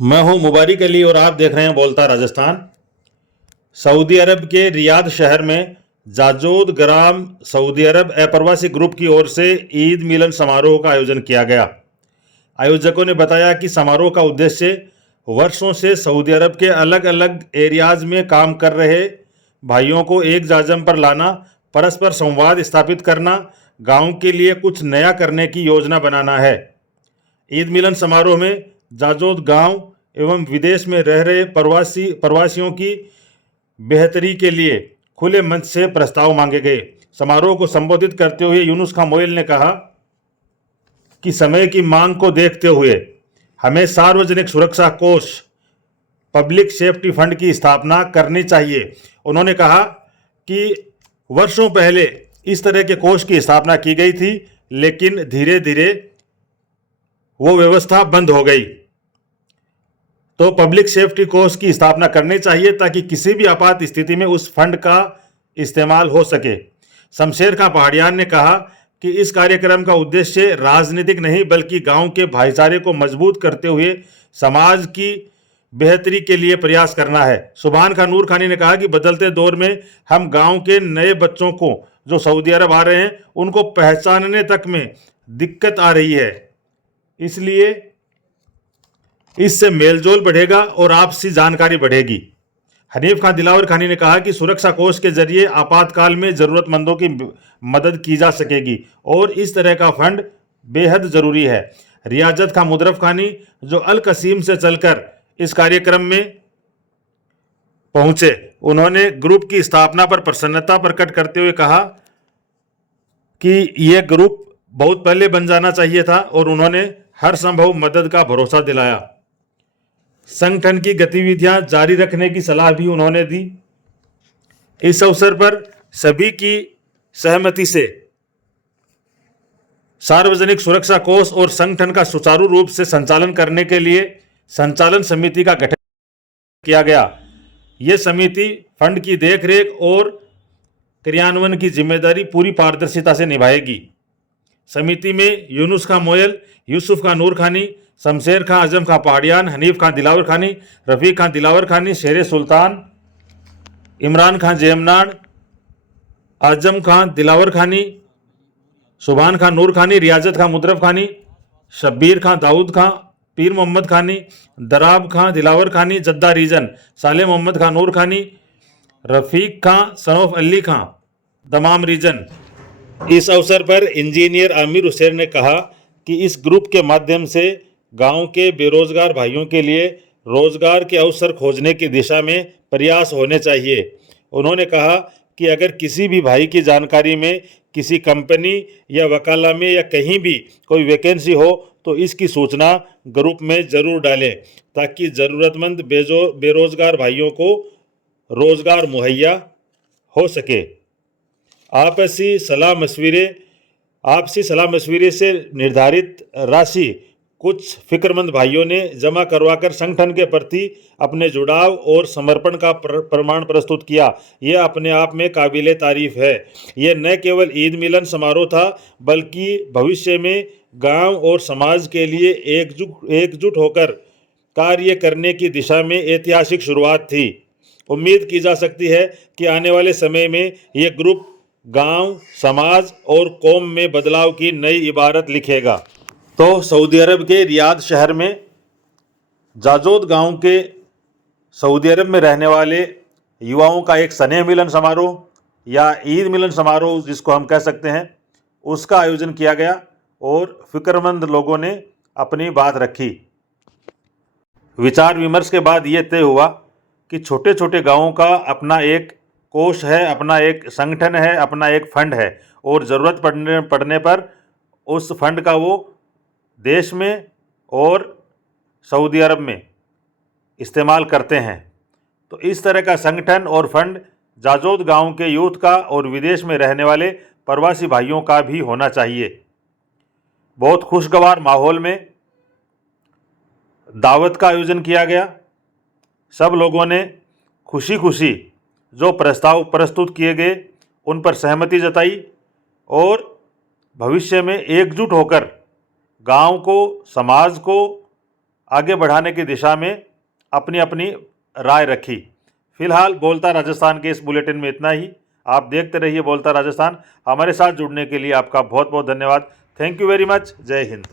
मैं हूं मुबारिक अली और आप देख रहे हैं बोलता राजस्थान। सऊदी अरब के रियाद शहर में जाजोद ग्राम सऊदी अरब अप्रवासी ग्रुप की ओर से ईद मिलन समारोह का आयोजन किया गया। आयोजकों ने बताया कि समारोह का उद्देश्य वर्षों से सऊदी अरब के अलग अलग एरियाज में काम कर रहे भाइयों को एक जाजम पर लाना, परस्पर संवाद स्थापित करना, गांव के लिए कुछ नया करने की योजना बनाना है। ईद मिलन समारोह में जाजोद गांव एवं विदेश में रह रहे प्रवासियों की बेहतरी के लिए खुले मंच से प्रस्ताव मांगे गए। समारोह को संबोधित करते हुए यूनुस खान मोयल ने कहा कि समय की मांग को देखते हुए हमें सार्वजनिक सुरक्षा कोष पब्लिक सेफ्टी फंड की स्थापना करनी चाहिए। उन्होंने कहा कि वर्षों पहले इस तरह के कोष की स्थापना की गई थी, लेकिन धीरे धीरे वो व्यवस्था बंद हो गई। तो पब्लिक सेफ्टी कोष की स्थापना करनी चाहिए ताकि किसी भी आपात स्थिति में उस फंड का इस्तेमाल हो सके। शमशेर खां पहाड़ियान ने कहा कि इस कार्यक्रम का उद्देश्य राजनीतिक नहीं बल्कि गांव के भाईचारे को मजबूत करते हुए समाज की बेहतरी के लिए प्रयास करना है। सुभान खान नूर खानी ने कहा कि बदलते दौर में हम गांव के नए बच्चों को जो सऊदी अरब आ रहे हैं उनको पहचानने तक में दिक्कत आ रही है, इसलिए इससे मेलजोल बढ़ेगा और आपसी जानकारी बढ़ेगी। हनीफ खान दिलावर खानी ने कहा कि सुरक्षा कोष के जरिए आपातकाल में जरूरतमंदों की मदद की जा सकेगी और इस तरह का फंड बेहद जरूरी है। रियाजत खान मुदरफ खानी जो अल कसीम से चलकर इस कार्यक्रम में पहुंचे, उन्होंने ग्रुप की स्थापना पर प्रसन्नता प्रकट करते हुए कहा कि यह ग्रुप बहुत पहले बन जाना चाहिए था और उन्होंने हर संभव मदद का भरोसा दिलाया। संगठन की गतिविधियां जारी रखने की सलाह भी उन्होंने दी। इस अवसर पर सभी की सहमति से सार्वजनिक सुरक्षा कोष और संगठन का सुचारू रूप से संचालन करने के लिए संचालन समिति का गठन किया गया। यह समिति फंड की देखरेख और क्रियान्वयन की जिम्मेदारी पूरी पारदर्शिता से निभाएगी। समिति में यूनुस खान मोयल, यूसुफ खान नूर खानी, शमशेर खां आजम खां पहाड़ियान, हनीफ खान दिलावर खानी, रफ़ीक खान दिलावर खानी, शेर सुल्तान, इमरान खान जेमनान, आजम खान दिलावर खानी, सुभान खान नूर खानी, रियाजत खान मुदरफ खानी, शब्बीर खान दाऊद खां, पीर मोहम्मद खानी, दराब खान दिलावर खानी जद्दा रीजन, साले मोहम्मद खान नूर खानी, रफ़ीक खान सनोफ अली खां दमाम रीजन। इस अवसर पर इंजीनियर आमिर हुसैन ने कहा कि इस ग्रुप के माध्यम से गांव के बेरोजगार भाइयों के लिए रोजगार के अवसर खोजने की दिशा में प्रयास होने चाहिए। उन्होंने कहा कि अगर किसी भी भाई की जानकारी में किसी कंपनी या वकाला में या कहीं भी कोई वैकेंसी हो तो इसकी सूचना ग्रुप में ज़रूर डालें ताकि ज़रूरतमंद बेरोजगार भाइयों को रोजगार मुहैया हो सके। आपसी सलाह मशविरे से निर्धारित राशि कुछ फिक्रमंद भाइयों ने जमा करवाकर संगठन के प्रति अपने जुड़ाव और समर्पण का प्रमाण प्रस्तुत किया। यह अपने आप में काबिले तारीफ है। यह न केवल ईद मिलन समारोह था बल्कि भविष्य में गांव और समाज के लिए एकजुट होकर कार्य करने की दिशा में ऐतिहासिक शुरुआत थी। उम्मीद की जा सकती है कि आने वाले समय में यह ग्रुप गांव, समाज और कौम में बदलाव की नई इबारत लिखेगा। तो सऊदी अरब के रियाद शहर में जाजोद गांव के सऊदी अरब में रहने वाले युवाओं का एक स्नेह मिलन समारोह या ईद मिलन समारोह जिसको हम कह सकते हैं, उसका आयोजन किया गया और फिक्रमंद लोगों ने अपनी बात रखी। विचार विमर्श के बाद ये तय हुआ कि छोटे छोटे गांवों का अपना एक कोष है, अपना एक संगठन है, अपना एक फंड है और ज़रूरत पड़ने पर उस फंड का वो देश में और सऊदी अरब में इस्तेमाल करते हैं। तो इस तरह का संगठन और फंड जाजोद गांव के यूथ का और विदेश में रहने वाले प्रवासी भाइयों का भी होना चाहिए। बहुत खुशगवार माहौल में दावत का आयोजन किया गया। सब लोगों ने खुशी खुशी जो प्रस्ताव प्रस्तुत किए गए उन पर सहमति जताई और भविष्य में एकजुट होकर गांव को, समाज को आगे बढ़ाने की दिशा में अपनी अपनी राय रखी। फिलहाल बोलता राजस्थान के इस बुलेटिन में इतना ही। आप देखते रहिए बोलता राजस्थान। हमारे साथ जुड़ने के लिए आपका बहुत बहुत धन्यवाद। Thank you very much. जय हिंद।